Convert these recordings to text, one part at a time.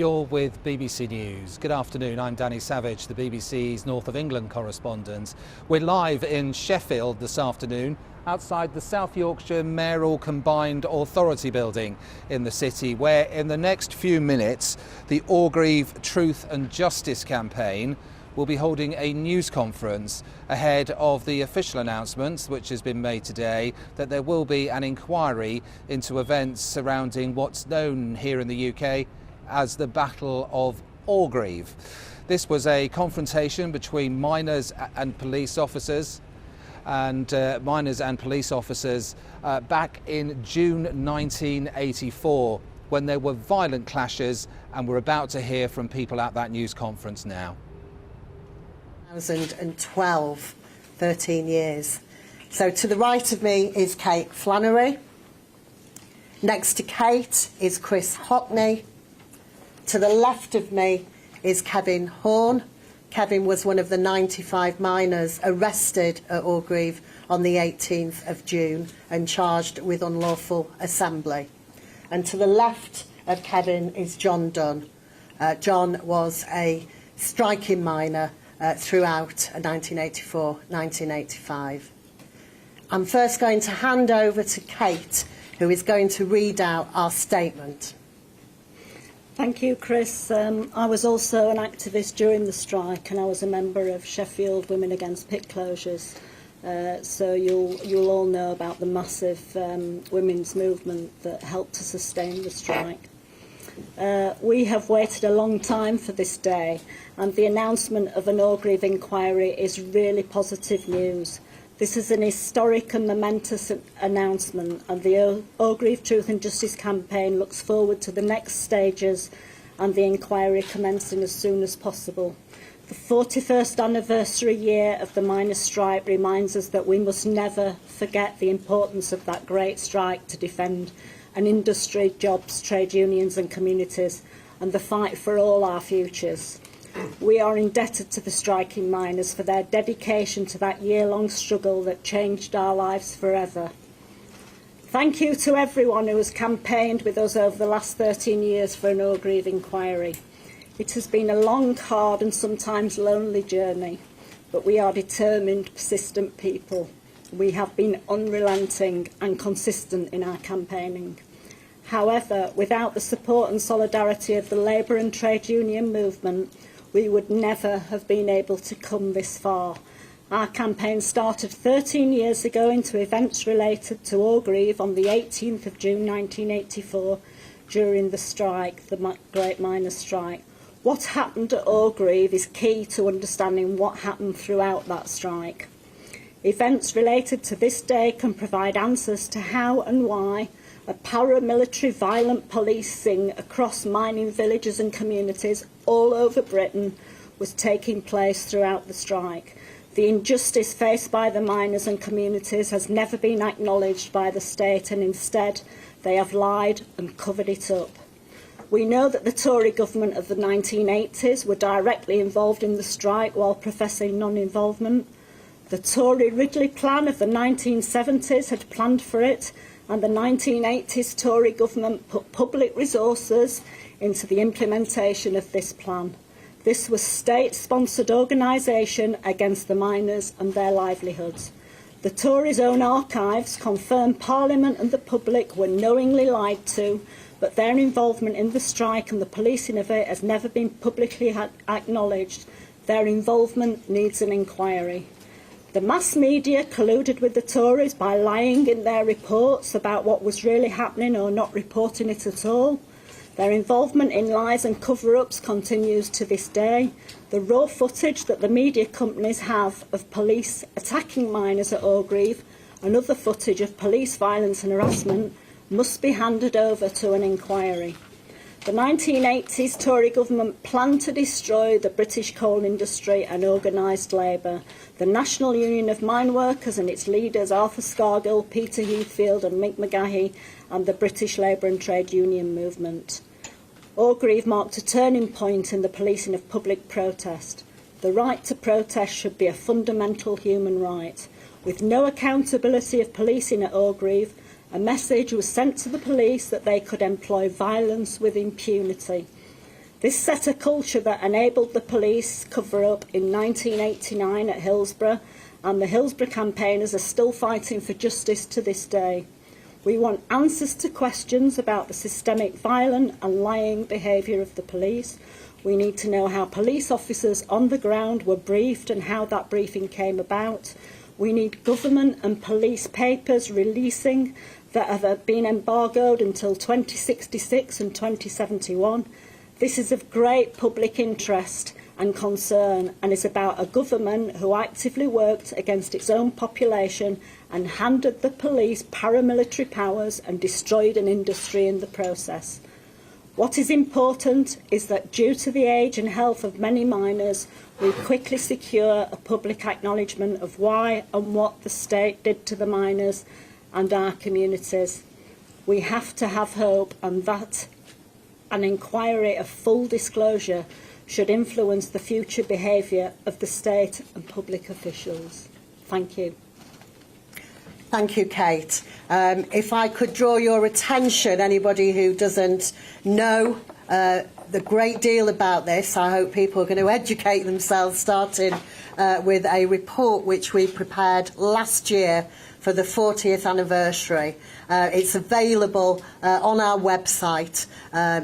You're with BBC News. Good afternoon, I'm Danny Savage, the BBC's North of England correspondent. We're live in Sheffield this afternoon, outside the South Yorkshire Mayoral Combined Authority building in the city, where in the next few minutes the Orgreave Truth and Justice campaign will be holding a news conference ahead of the official announcement, which has been made today, that there will be an inquiry into events surrounding what's known here in the UK as the Battle of Orgreave. This was a confrontation between miners and police officers back in June 1984, when there were violent clashes, and we're about to hear from people at that news conference now. 2012, 13 years. So to the right of me is Kate Flannery. Next to Kate is Chris Hockney. To the left of me is Kevin Horn. Kevin was one of the 95 miners arrested at Orgreave on the 18th of June and charged with unlawful assembly. And to the left of Kevin is John Dunn. John was a striking miner throughout 1984-1985. I'm first going to hand over to Kate, who is going to read out our statement. Thank you, Chris. I was also an activist during the strike, and I was a member of Sheffield Women Against Pit Closures. So you'll all know about the massive women's movement that helped to sustain the strike. We have waited a long time for this day, and the announcement of an Orgreave inquiry is really positive news. This is an historic and momentous announcement, and the Orgreave Truth and Justice campaign looks forward to the next stages and the inquiry commencing as soon as possible. The 41st anniversary year of the miners' strike reminds us that we must never forget the importance of that great strike to defend an industry, jobs, trade unions and communities, and the fight for all our futures. We are indebted to the striking miners for their dedication to that year-long struggle that changed our lives forever. Thank you to everyone who has campaigned with us over the last 13 years for an Orgreave inquiry. It has been a long, hard and sometimes lonely journey, but we are determined, persistent people. We have been unrelenting and consistent in our campaigning. However, without the support and solidarity of the labour and trade union movement, we would never have been able to come this far. Our campaign started 13 years ago into events related to Orgreave on the 18th of June 1984 during the strike, the Great Miners' Strike. What happened at Orgreave is key to understanding what happened throughout that strike. Events related to this day can provide answers to how and why a paramilitary violent policing across mining villages and communities all over Britain was taking place throughout the strike. The injustice faced by the miners and communities has never been acknowledged by the state, and instead they have lied and covered it up. We know that the Tory government of the 1980s were directly involved in the strike while professing non-involvement. The Tory Ridley plan of the 1970s had planned for it, and the 1980s Tory government put public resources into the implementation of this plan. This was state-sponsored organisation against the miners and their livelihoods. The Tories' own archives confirm Parliament and the public were knowingly lied to, but their involvement in the strike and the policing of it has never been publicly acknowledged. Their involvement needs an inquiry. The mass media colluded with the Tories by lying in their reports about what was really happening or not reporting it at all. Their involvement in lies and cover-ups continues to this day. The raw footage that the media companies have of police attacking miners at Orgreave and other footage of police violence and harassment must be handed over to an inquiry. The 1980s Tory government planned to destroy the British coal industry and organised labour. The National Union of Mine Workers and its leaders Arthur Scargill, Peter Heathfield and Mick Magahey, and the British Labour and Trade Union movement. Orgreave marked a turning point in the policing of public protest. The right to protest should be a fundamental human right. With no accountability of policing at Orgreave, a message was sent to the police that they could employ violence with impunity. This set a culture that enabled the police cover-up in 1989 at Hillsborough, and the Hillsborough campaigners are still fighting for justice to this day. We want answers to questions about the systemic, violent and lying behaviour of the police. We need to know how police officers on the ground were briefed and how that briefing came about. We need government and police papers releasing that have been embargoed until 2066 and 2071. This is of great public interest and concern, and is about a government who actively worked against its own population and handed the police paramilitary powers and destroyed an industry in the process. What is important is that due to the age and health of many minors, we quickly secure a public acknowledgement of why and what the state did to the minors and our communities. We have to have hope, and that an inquiry of full disclosure should influence the future behaviour of the state and public officials. Thank you. Thank you, Kate. If I could draw your attention, anybody who doesn't know the great deal about this, I hope people are going to educate themselves, starting with a report which we prepared last year for the 40th anniversary. It's available on our website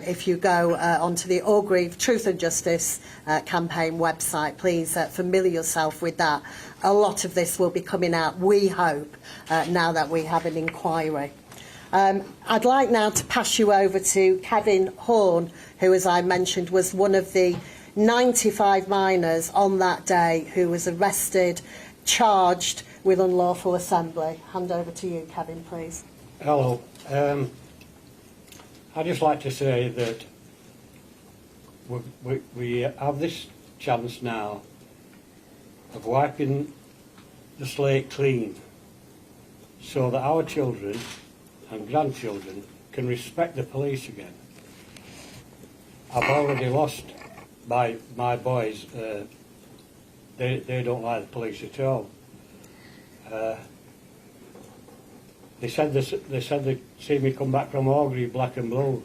if you go onto the Orgreave Truth and Justice campaign website. Please familiar yourself with that. A lot of this will be coming out, we hope, now that we have an inquiry. I'd like now to pass you over to Kevin Horn, who, as I mentioned, was one of the 95 minors on that day who was arrested, charged with unlawful assembly. Hand over to you, Kevin, please. Hello. I'd just like to say that we have this chance now of wiping the slate clean so that our children and grandchildren can respect the police again. I've already lost my boys. They don't like the police at all. They said they see me come back from Orgreave black and blue.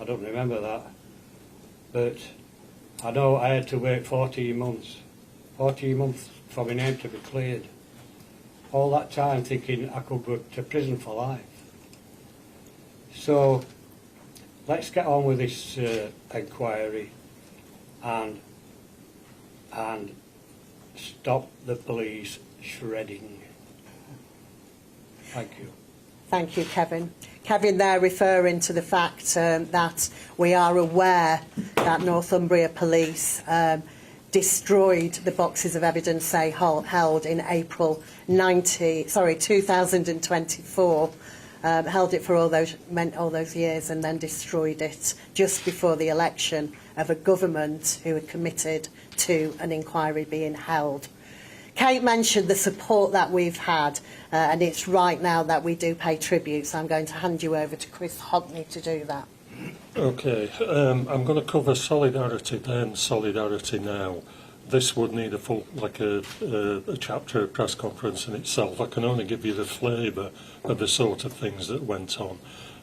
I don't remember that, but I know I had to wait 14 months for my name to be cleared. All that time thinking I could go to prison for life. So let's get on with this inquiry and stop the police shredding. Thank you. Thank you, Kevin. Kevin there referring to the fact that we are aware that Northumbria Police destroyed the boxes of evidence they held in April 2024. Held it for all those years and then destroyed it just before the election of a government who had committed to an inquiry being held. Kate mentioned the support that we've had, and it's right now that we do pay tribute, so I'm going to hand you over to Chris Hockney to do that. Okay, I'm going to cover solidarity then, solidarity now. This would need a full, like a chapter, a press conference in itself. I can only give you the flavour of the sort of things that went on.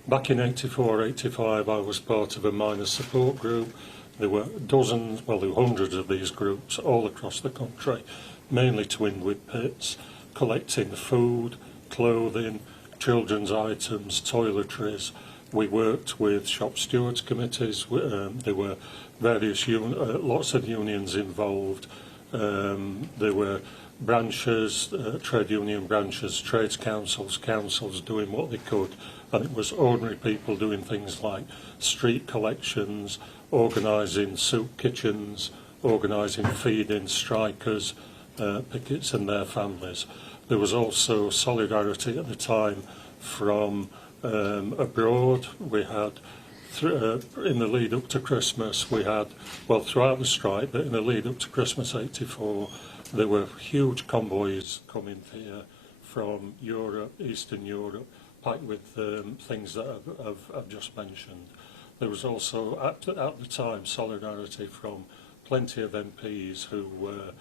Back in 84, 85, I was part of a miners' support group. There were dozens, well, there were hundreds of these groups all across the country, mainly to Windward Pits, collecting food, clothing, children's items, toiletries. We worked with shop stewards committees. There were various lots of unions involved. There were branches, trade union branches, trades councils doing what they could, and it was ordinary people doing things like street collections, organising soup kitchens, organising feeding strikers, pickets and their families. There was also solidarity at the time from abroad. We had, in the lead up to Christmas, we had, well, throughout the strike, but in the lead up to Christmas '84, there were huge convoys coming here from Europe, Eastern Europe, packed with things that I've just mentioned. There was also, at the time, solidarity from plenty of MPs who were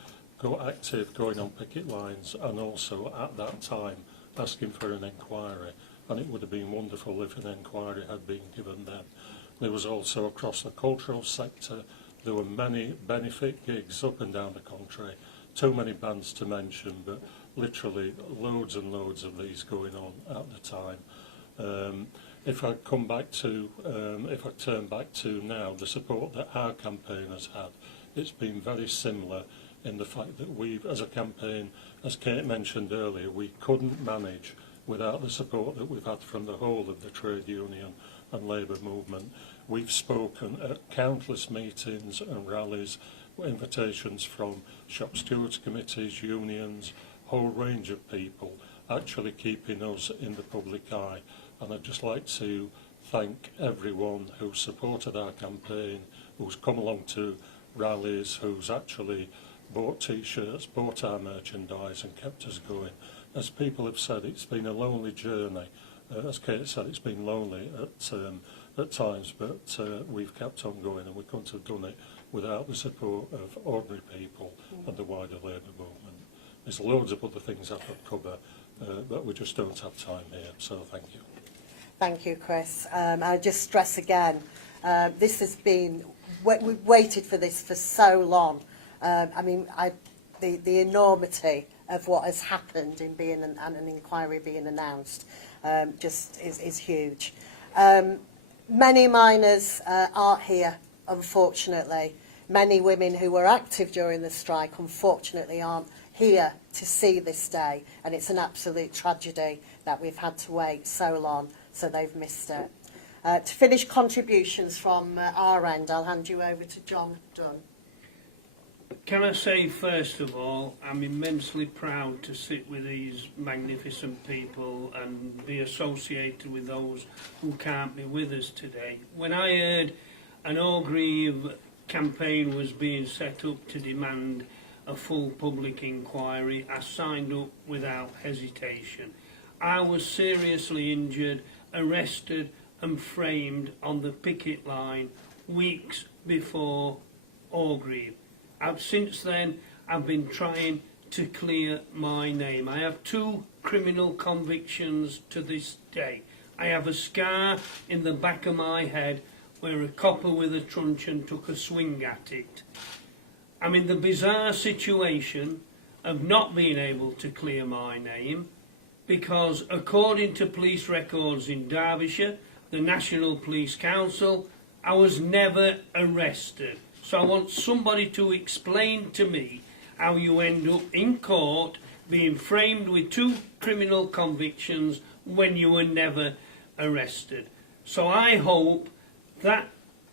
active, going on picket lines, and also at that time asking for an inquiry. And it would have been wonderful if an inquiry had been given then. There was also across the cultural sector. There were many benefit gigs up and down the country. Too many bands to mention, but literally loads and loads of these going on at the time. If I turn back to now, the support that our campaign has had, it's been very similar in the fact that we've, as a campaign, as Kate mentioned earlier, we couldn't manage without the support that we've had from the whole of the trade union and labour movement. We've spoken at countless meetings and rallies, invitations from shop stewards committees, unions, whole range of people actually keeping us in the public eye. And I'd just like to thank everyone who supported our campaign, who's come along to rallies, who's actually bought t-shirts, bought our merchandise and kept us going. As people have said, it's been a lonely journey. As Kate said, it's been lonely at times, but we've kept on going, and we couldn't have done it without the support of ordinary people and the wider labour movement. There's loads of other things I could cover, but we just don't have time here, so thank you. Thank you, Chris. I'll just stress again, this has been, we've waited for this for so long. I mean, the enormity of what has happened in being an inquiry being announced just is huge. Many miners aren't here, unfortunately. Many women who were active during the strike, unfortunately, aren't here to see this day, and it's an absolute tragedy that we've had to wait so long, so they've missed it. To finish contributions from our end, I'll hand you over to John Dunn. Can I say, first of all, I'm immensely proud to sit with these magnificent people and be associated with those who can't be with us today. When I heard an Orgreave campaign was being set up to demand a full public inquiry, I signed up without hesitation. I was seriously injured, arrested and framed on the picket line weeks before Orgreave. Since then, I've been trying to clear my name. I have 2 criminal convictions to this day. I have a scar in the back of my head where a copper with a truncheon took a swing at it. I'm in the bizarre situation of not being able to clear my name because, according to police records in Derbyshire, the National Police Council, I was never arrested. So I want somebody to explain to me how you end up in court being framed with 2 criminal convictions when you were never arrested. So I hope that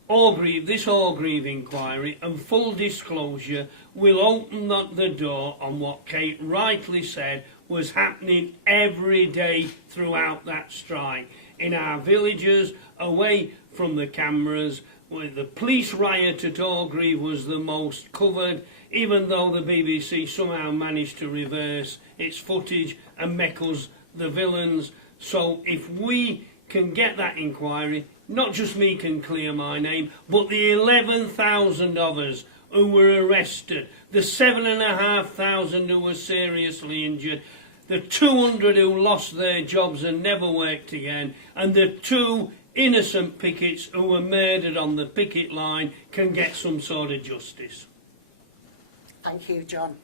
this Orgreave inquiry and full disclosure will open the door on what Kate rightly said was happening every day throughout that strike, in our villages, away from the cameras, where the police riot at Orgreave was the most covered, even though the BBC somehow managed to reverse its footage and make us the villains. So if we can get that inquiry, not just me can clear my name, but the 11,000 of us who were arrested, the 7,500 who were seriously injured, the 200 who lost their jobs and never worked again, and the 2 innocent pickets who were murdered on the picket line can get some sort of justice. Thank you, John.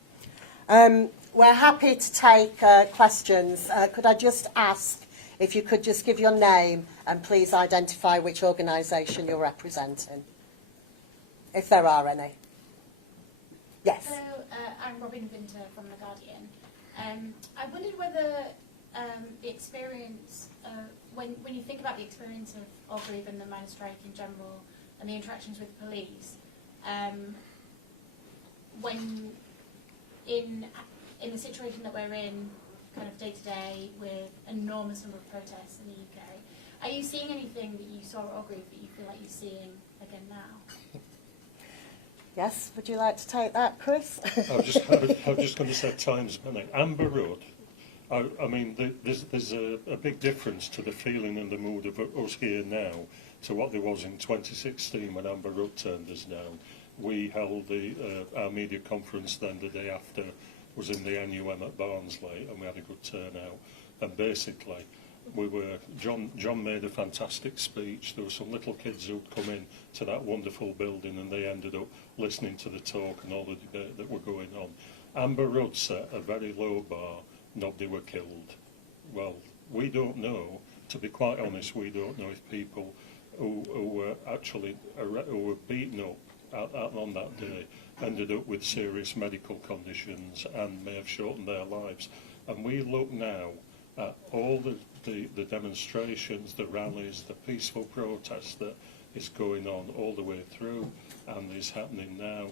We're happy to take questions. Could I just ask if you could just give your name and please identify which organisation you're representing, if there are any. Yes. Hello, I'm Robin Vinter from The Guardian. I wondered whether the experience, when you think about the experience of Orgreave and the miners' strike in general and the interactions with police, when in the situation that we're in, kind of day to day, with an enormous number of protests in the UK, are you seeing anything that you saw at Orgreave that you feel like you're seeing again now? Yes, would you like to take that, Chris? I was just going to say times many. Amber Road. I mean, there's a big difference to the feeling and the mood of us here now to what there was in 2016 when Amber Road turned us down. We held our media conference then the day after was in the NUM at Barnsley, and we had a good turnout. And basically, John made a fantastic speech. There were some little kids who'd come in to that wonderful building and they ended up listening to the talk and all the debate that were going on. Amber Rudd set a very low bar. Nobody were killed. Well, we don't know. To be quite honest, we don't know if people who were actually who were beaten up on that day ended up with serious medical conditions and may have shortened their lives. And we look now at all the demonstrations, the rallies, the peaceful protests that is going on all the way through and is happening now.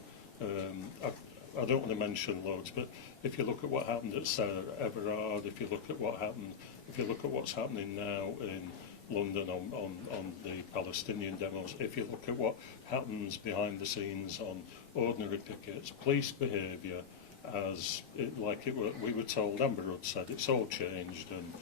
I don't want to mention loads, but if you look at what happened at Sarah Everard, if you look at what's happening now in London on the Palestinian demos, if you look at what happens behind the scenes on ordinary pickets, police behaviour, we were told, Amber Rudd said, it's all changed and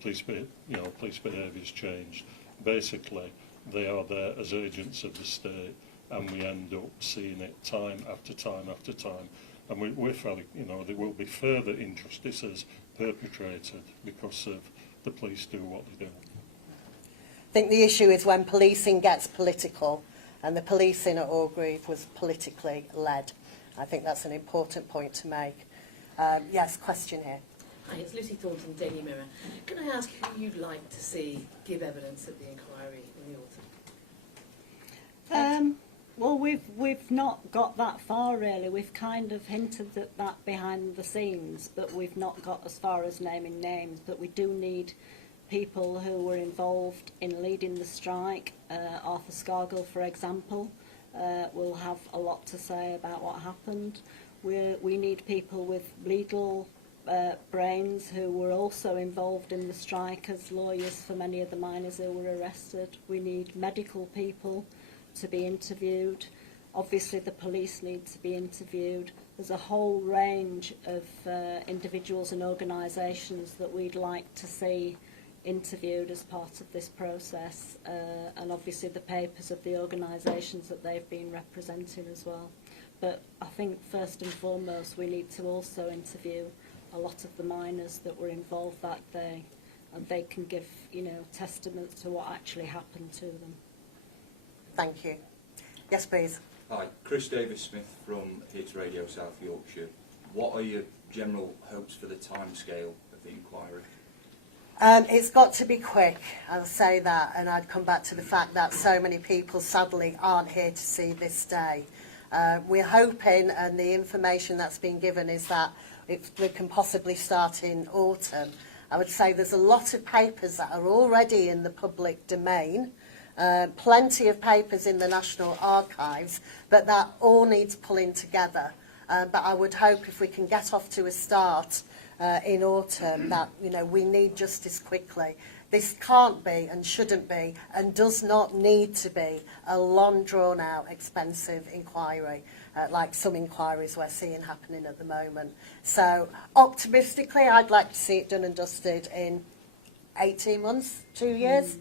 police behaviour's changed. Basically, they are there as agents of the state, and we end up seeing it time after time after time. And we're fairly, there will be further injustices perpetrated because of the police do what they do. I think the issue is when policing gets political, and the policing at Orgreave was politically led. I think that's an important point to make. Yes, question here. Hi, it's Lucy Thornton, Daily Mirror. Can I ask who you'd like to see give evidence at the inquiry in the autumn? Well, we've not got that far really. We've kind of hinted at that behind the scenes, but we've not got as far as naming names. But we do need people who were involved in leading the strike. Arthur Scargill, for example, will have a lot to say about what happened. We need people with legal brains who were also involved in the strike as lawyers for many of the miners who were arrested. We need medical people to be interviewed. Obviously the police need to be interviewed. There's a whole range of individuals and organisations that we'd like to see interviewed as part of this process, and obviously the papers of the organisations that they've been representing as well. But I think first and foremost we need to also interview a lot of the miners that were involved that day, and they can give, testament to what actually happened to them. Thank you. Yes, please. Hi, Chris Davis-Smith from Hits Radio South Yorkshire. What are your general hopes for the timescale of the inquiry? It's got to be quick, I'll say that, and I'd come back to the fact that so many people sadly aren't here to see this day. We're hoping, and the information that's been given is that we can possibly start in autumn. I would say there's a lot of papers that are already in the public domain, plenty of papers in the National Archives, but that all needs pulling together. But I would hope if we can get off to a start in autumn that, we need justice quickly. This can't be and shouldn't be and does not need to be a long drawn out expensive inquiry like some inquiries we're seeing happening at the moment. So optimistically I'd like to see it done and dusted in 18 months, 2 years.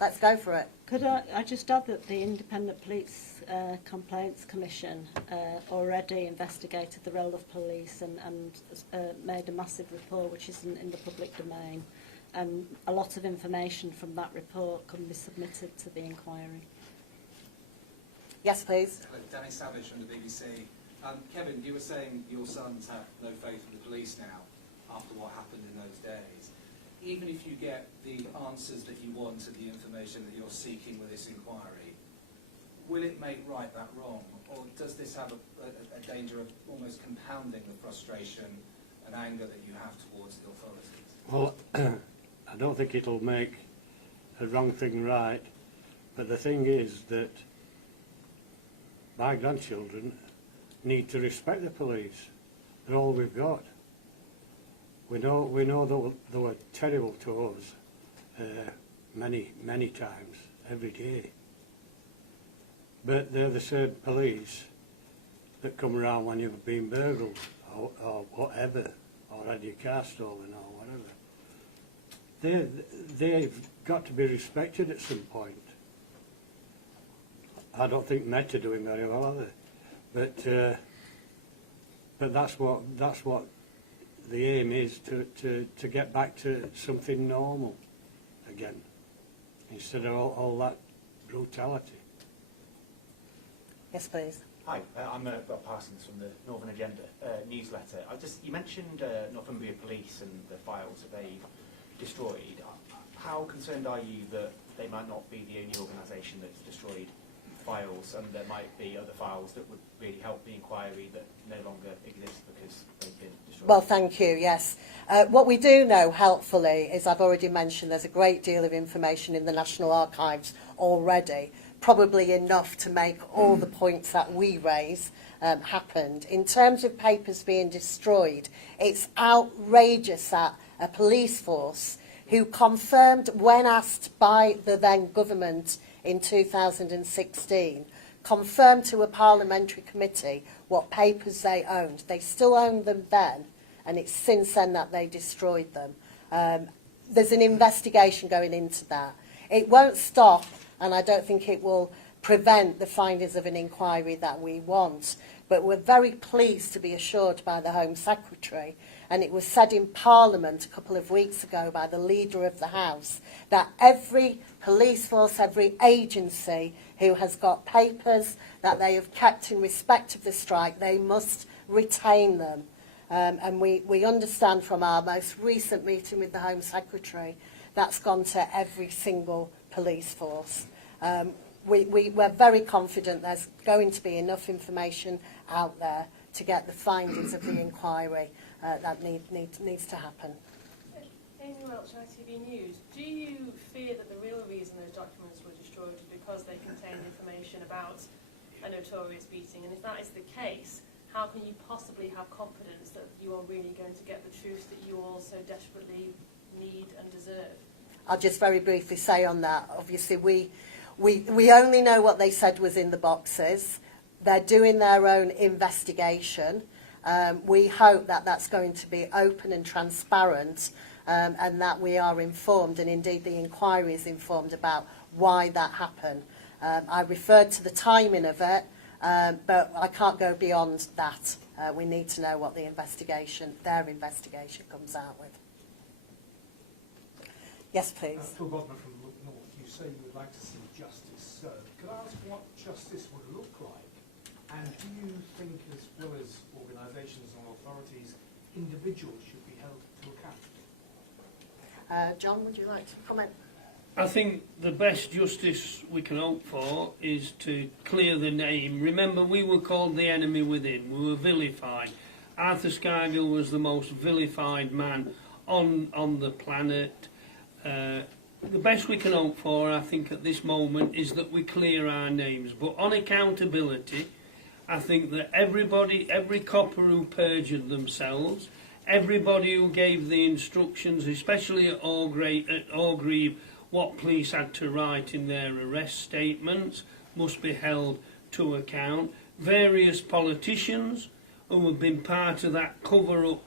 Let's go for it. Could I just add that the Independent Police Complaints Commission already investigated the role of police and made a massive report which isn't in the public domain, and a lot of information from that report can be submitted to the inquiry. Yes, please. Hello, Danny Savage from the BBC. Kevin, you were saying your sons have no faith in the police now after what happened in those days. Even if you get the answers that you want and the information that you're seeking with this inquiry, will it make right that wrong? Or does this have a danger of almost compounding the frustration and anger that you have towards the authorities? Well, I don't think it'll make a wrong thing right, but the thing is that my grandchildren need to respect the police. They're all we've got. We know they were terrible to us many times, every day. But they're the same police that come around when you've been burgled or whatever, or had your car stolen or whatever. They've got to be respected at some point. I don't think Met are doing very well, are they? But that's what the aim is to get back to something normal again, instead of all that brutality. Yes, please. Hi, I'm Bob Parsons from the Northern Agenda newsletter. You mentioned Northumbria Police and the files that they've destroyed. How concerned are you that they might not be the only organisation that's destroyed files, and there might be other files that would really help the inquiry that no longer exist because they've been destroyed? Well, thank you, yes. What we do know, helpfully, is I've already mentioned there's a great deal of information in the National Archives already, probably enough to make all the points that we raise happened. In terms of papers being destroyed, it's outrageous that a police force who confirmed, when asked by the then government in 2016, confirmed to a parliamentary committee what papers they owned. They still owned them then, and it's since then that they destroyed them. There's an investigation going into that. It won't stop, and I don't think it will prevent the findings of an inquiry that we want. But we're very pleased to be assured by the Home Secretary, and it was said in Parliament a couple of weeks ago by the Leader of the House, that every police force, every agency who has got papers that they have kept in respect of the strike, they must retain them. And we understand from our most recent meeting with the Home Secretary that's gone to every single police force. We're very confident there's going to be enough information out there to get the findings of the inquiry that needs to happen. Amy Welch, ITV News. Do you fear that the real reason those documents were destroyed is because they contained information about a notorious beating? And if that is the case, how can you possibly have confidence that you are really going to get the truth that you all so desperately need and deserve? I'll just very briefly say on that, obviously we only know what they said was in the boxes. They're doing their own investigation. We hope that that's going to be open and transparent, and that we are informed, and indeed the inquiry is informed about why that happened. I referred to the timing of it, but I can't go beyond that. We need to know what their investigation comes out with. Yes, please. Phil Bodmer from Look North. You say you would like to see justice served. Could I ask what justice would look like? And do you think, as well as organisations and authorities, individuals should be held to account? John, would you like to comment? I think the best justice we can hope for is to clear the name. Remember, we were called the enemy within. We were vilified. Arthur Scargill was the most vilified man on the planet. The best we can hope for, I think, at this moment is that we clear our names. But on accountability, I think that every copper who perjured themselves, everybody who gave the instructions, especially at Orgreave, what police had to write in their arrest statements, must be held to account. Various politicians who have been part of that cover-up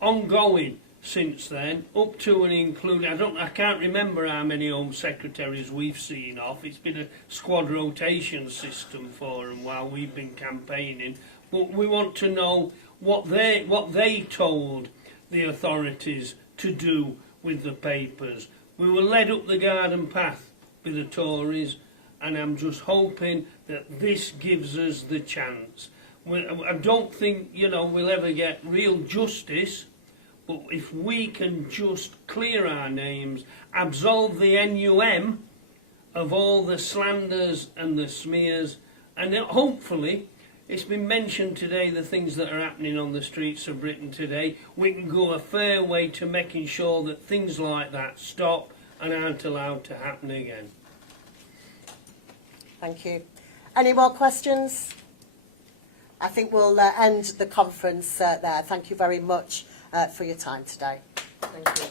ongoing since then, up to and including, I can't remember how many Home Secretaries we've seen off. It's been a squad rotation system for them while we've been campaigning. But we want to know what they told the authorities to do with the papers. We were led up the garden path by the Tories, and I'm just hoping that this gives us the chance. I don't think, we'll ever get real justice, but if we can just clear our names, absolve the NUM of all the slanders and the smears, and hopefully, it's been mentioned today, the things that are happening on the streets of Britain today, we can go a fair way to making sure that things like that stop and aren't allowed to happen again. Thank you. Any more questions? I think we'll end the conference there. Thank you very much for your time today. Thank you.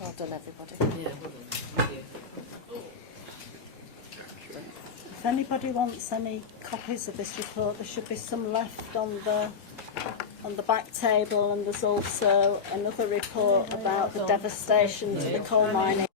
Well done, everybody. Yeah, well done. Thank you. If anybody wants any copies of this report, there should be some left on the back table, and there's also another report about the devastation to the coal mining.